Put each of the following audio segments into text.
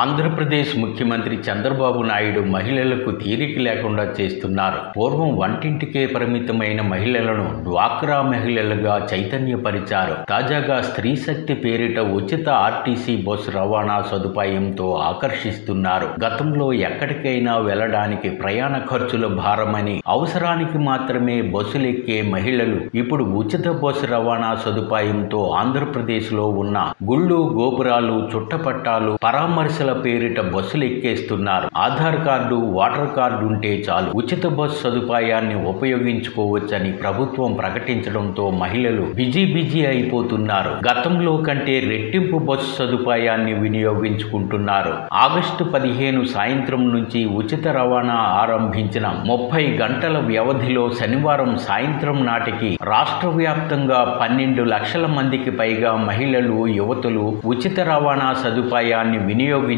ఆంధ్రప్రదేశ్ ముఖ్యమంత్రి చంద్రబాబు నాయుడు మహిళలకు తీరిక లేకుండా చేస్తున్నారు. పూర్వం వంటింటికే పరిమితమైన మహిళలను డ్వాక్రా మహిళలుగా చైతన్యపరిచారు. తాజాగా స్త్రీ శక్తి పేరిట ఉచిత ఆర్టీసీ బస్సు రవాణా సదుపాయంతో ఆకర్షిస్తున్నారు. గతంలో ఎక్కడికైనా వెళ్లడానికి ప్రయాణ ఖర్చుల భారమని అవసరానికి మాత్రమే బస్సులెక్కే మహిళలు ఇప్పుడు ఉచిత బస్సు రవాణా సదుపాయంతో ఆంధ్రప్రదేశ్లో ఉన్న గుళ్ళు, గోపురాలు, చుట్టపట్టాలు, పరామర్శల పేరిట బస్సులు ఎక్కేస్తున్నారు. ఆధార్ కార్డు, ఓటర్ కార్డు ఉంటే చాలు ఉచిత బస్సు సదుపాయాన్ని ఉపయోగించుకోవచ్చని ప్రభుత్వం ప్రకటించడంతో మహిళలు బిజీ అయిపోతున్నారు. గతంలో కంటే రెట్టింపు బస్సు సదుపాయాన్ని వినియోగించుకుంటున్నారు. ఆగస్టు 15 సాయంత్రం నుంచి ఉచిత రవాణా ఆరంభించిన 30 గంటల వ్యవధిలో శనివారం సాయంత్రం నాటికి రాష్ట్ర వ్యాప్తంగా 12 లక్షల మందికి పైగా మహిళలు, యువతులు ఉచిత రవాణా సదుపాయాన్ని వినియోగించుకున్నారు.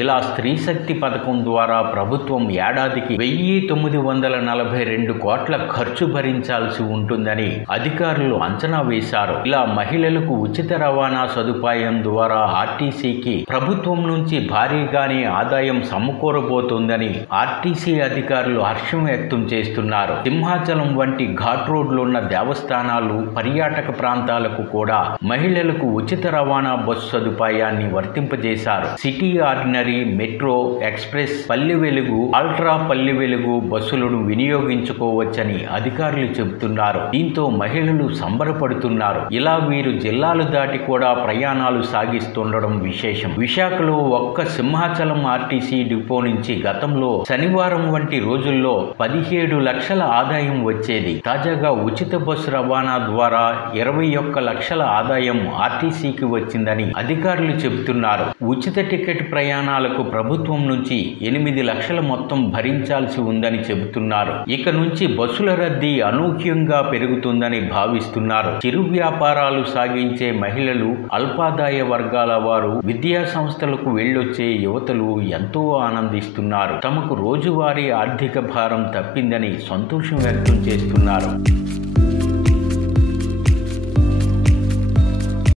ఇలా స్త్రీ శక్తి పథకం ద్వారా ప్రభుత్వం ఏడాదికి 1942 కోట్ల ఖర్చు భరించాల్సి ఉంటుందని అధికారులు అంచనా వేశారు. ఇలా మహిళలకు ఉచిత రవాణా సదుపాయం ద్వారా ఆర్టీసీకి ప్రభుత్వం నుంచి భారీగానే ఆదాయం సమకూరబోతోందని ఆర్టీసీ అధికారులు హర్షం వ్యక్తం చేస్తున్నారు. సింహాచలం వంటి ఘాట్ రోడ్లున్న దేవస్థానాలు, పర్యాటక ప్రాంతాలకు కూడా మహిళలకు ఉచిత రవాణా బస్సు సదుపాయాన్ని వర్తింపజేశారు. City ordinary, metro, express, Palle Velugu, ultra Palle Velugu బస్సులను వినియోగించుకోవచ్చని అధికారులు చెబుతున్నారు. దీంతో మహిళలు సంబరపడుతున్నారు. ఇలా వీరు జిల్లాలు దాటి కూడా ప్రయాణాలు సాగిస్తుండడం విశేషం. విశాఖలో ఒక్క సింహాచలం ఆర్టీసీ డిపో నుంచి గతంలో శనివారం వంటి రోజుల్లో 17 లక్షల ఆదాయం వచ్చేది. తాజాగా ఉచిత బస్సు రవాణా ద్వారా 21 లక్షల ఆదాయం ఆర్టీసీకి వచ్చిందని అధికారులు చెబుతున్నారు. ఉచిత టికెట్ ప్రయాణాలకు ప్రభుత్వం నుంచి 8 లక్షల మొత్తం భరించాల్సి ఉందని చెబుతున్నారు. ఇక నుంచి బస్సుల రద్దీ అనూహ్యంగా పెరుగుతుందని భావిస్తున్నారు. చిరు వ్యాపారాలు సాగించే మహిళలు, అల్పాదాయ వర్గాల వారు, విద్యా సంస్థలకు వెళ్ళొచ్చే యువతలు ఎంతో ఆనందిస్తున్నారు. తమకు రోజువారీ ఆర్థిక భారం తప్పిందని సంతోషం వ్యక్తం చేస్తున్నారు.